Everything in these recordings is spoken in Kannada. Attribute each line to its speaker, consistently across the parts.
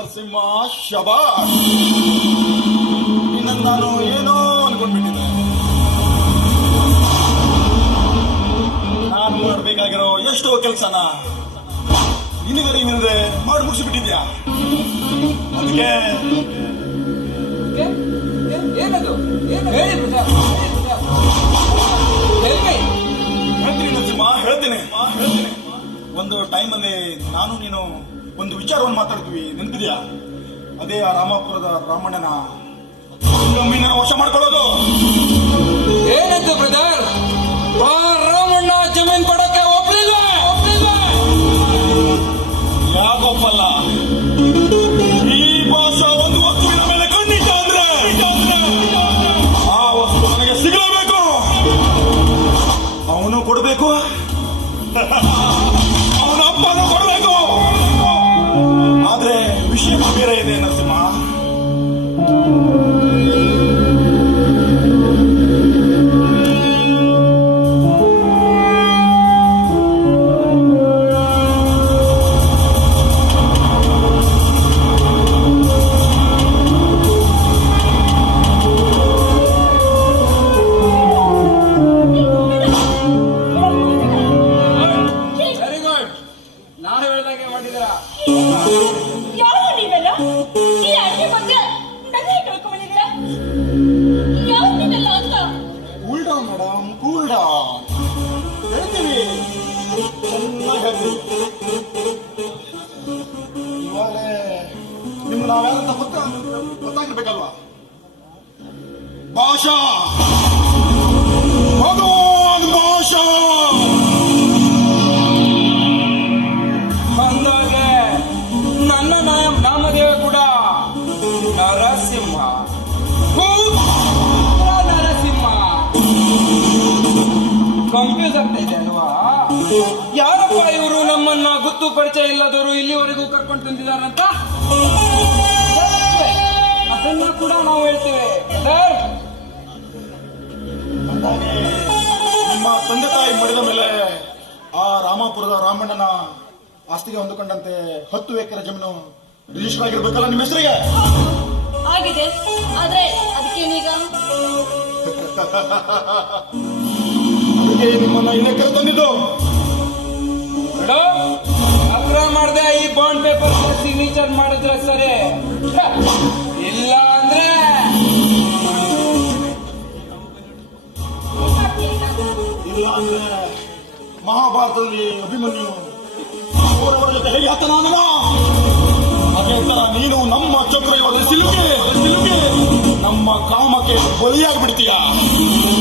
Speaker 1: ನರಸಿಂಹ ಶಬಾಷ್. ಇನ್ನೊಂದು ನಾನು ಏನೋ ಅನ್ಕೊಂಡ್ಬಿಟ್ಟಿದ್ದೆ ನಾನು ಮಾಡಬೇಕಾಗಿರೋ ಎಷ್ಟೋ ಕೆಲಸನ ಇನ್ನುವರೆಗೆ ಮಾಡಿ ಮುಗಿಸಿಬಿಟ್ಟಿದ್ಯಾ? ಅದಕ್ಕೆ
Speaker 2: ಏನದು.
Speaker 1: ಹೇಳ್ತೀನಿ ನರಸಿಂಹ ಹೇಳ್ತೀನಿ ಹೇಳ್ತೇನೆ. ಒಂದು ಟೈಮಲ್ಲಿ ನಾನು ನೀನು ಒಂದು ವಿಚಾರವನ್ನು ಮಾತಾಡ್ತೀವಿ. ನೆನಪಿದ್ಯಾ? ಅದೇ ಆ ರಾಮಾಪುರದ ಬ್ರಾಹ್ಮಣನ ವಶ ಮಾಡ್ಕೊಳ್ಳೋದು.
Speaker 2: ಏನಂತ ಬ್ರದರ್?
Speaker 1: ಬೇರೆ ಇದೆ ಗೊತ್ತಾಗಿರ್ಬೇಕಲ್ವಾ? ಭಾಷಾ. ಭಗವಾನ್ ಭಾಷಾ.
Speaker 2: ನನ್ನ ನಾಮದೇವ ಕೂಡ ನರಸಿಂಹ. ನರಸಿಂಹ. ಯಾರಪ್ಪ ಇವರು ನಮ್ಮನ್ನ ಗೊತ್ತು ಪರಿಚಯ ಇಲ್ಲದವರು ಇಲ್ಲಿವರೆಗೂ ಕರ್ಕೊಂಡು ತಂದಿದಾರಂತ ಅದನ್ನ ಕೂಡ ನಾವು ಹೇಳ್ತೇವೆ. ಸರ್!
Speaker 1: ನಿಮ್ಮ ತಂದೆ ತಾಯಿ ಮಡಿದ ಮೇಲೆ ಆ ರಾಮಾಪುರದ ರಾಮಣ್ಣನ ಆಸ್ತಿಗೆ ಹೊಂದಿಕೊಂಡಂತೆ ಹತ್ತು ಎಕರೆ ಜಮೀನು ರಿಜಿಸ್ಟರ್ ಆಗಿರ್ಬೇಕಲ್ಲ ನಿಮ್ಮ ಹೆಸರಿಗೆ?
Speaker 3: ಆಗಿದೆ. ಆದ್ರೆ ಅದಕ್ಕೇನೀಗ?
Speaker 1: ಅದಕ್ಕೆ ನಿಮ್ಮನ್ನ ಇನ್ನೆಕರೆ ಕರೆ ತಂದಿದ್ದು
Speaker 2: ನೋಡು ಅಕ್ರ ಮಾಡದೆ, ಈ ಬಾಂಡ್ ಪೇಪರ್ ಸಿಗ್ನೇಚರ್ ಮಾಡಿದ್ರೆ ಸರಿ. ಇಲ್ಲ ಅಂದ್ರೆ
Speaker 1: ಇಲ್ಲ ಅಂದ್ರೆ ಮಹಾಭಾರತದಲ್ಲಿ ಅಭಿಮನ್ಯು ಅವರವರ ಜೊತೆ ಹೇಗೆ ಅದೇ ತರ ನೀನು ನಮ್ಮ ಚಕ್ರಯುವದ ಸಿಲುಕೆ ಸಿಲುಕೆ. ನಮ್ಮ ಕಾಮಕ್ಕೆ ಬಲಿಯಾಗ್ಬಿಡ್ತೀಯ?
Speaker 3: ಏ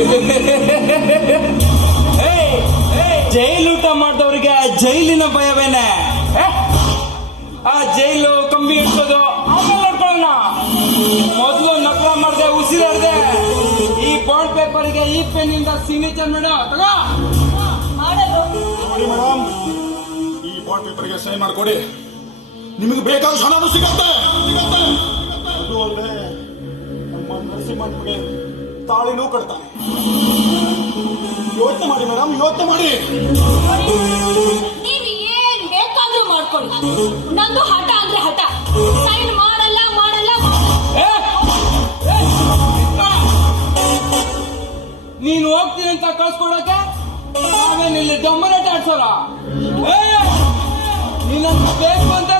Speaker 2: ಜೈಲೂಟ ಮಾಡಿದವ್ರಿಗೆ ಜೈಲಿನ ಭಯವೇನೆ? ಆ ಜೈಲು ಕಂಬಿ ಇಡ್ಸೋದು. ಆಮೇಲೆ ನೋಡ್ಕೊಳ್ಳೋಣ. ಮೊದಲು ನಕಲ ಮಾಡಿದೆ ಉಸಿರಾಡ್ದೆ ಈ ಬಾಂಡ್ ಪೇಪರ್ಗೆ ಈ ಪೆನ್ನಿಂದ ಸಿಗ್ನೇಚರ್ ಮೇಡಮ್ ತಗೋ.
Speaker 1: ನೋಡಿ ಮೇಡಮ್ ಈ ಬಾಂಡ್ ಪೇಪರ್ಗೆ ಸಹಿ ಮಾಡ್ಕೊಡಿ. ನಿಮಗೆ ಬೇಕಾದ ಹಣನೂ ಸಿಗತ್ತೆ. ಸಿಗತ್ತೆ ಅದು ಅಲ್ಲದೆ ನಮ್ಮ ನರಸಿಂಹನಿಗೆ ತಾಳಿನೂ ಕಟ್ತಾನೆ. ಯೋಚನೆ ಮಾಡಿ ಮೇಡಮ್ ಯೋಚನೆ ಮಾಡಿ.
Speaker 3: ನೀವು ಏನ್ ಬೇಕಾದ್ರೂ ಮಾಡ್ಕೊಳ್ಳಿ. ನಂದು ಹಠ ಅಂದ್ರೆ ಹಠ. ಸೈನ್ ಮಾಡಲ್ಲ ಮಾಡಲ್ಲ?
Speaker 2: ನೀನು ಹೋಗ್ತೀನಿ ಅಂತ ಕಳ್ಸ್ಕೊಡಕ್ಕೆ? ಆಮೇಲೆ ಇಲ್ಲಿ ಡೊಮ್ಮರಾಟ ಆಡ್ಸೋರ? ನೀನನ್ನು ಬೇಕು ಅಂತಾನೆ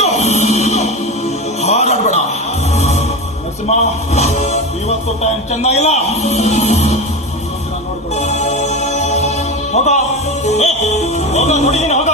Speaker 1: ನರಸಿಂಹ ಇವತ್ತು ಟೈಮ್ ಚೆನ್ನಾಗಿಲ್ಲ. ಹೋಗ ಹೋಗ ನೋಡಿದ್ದೀನಿ ಹೋಗ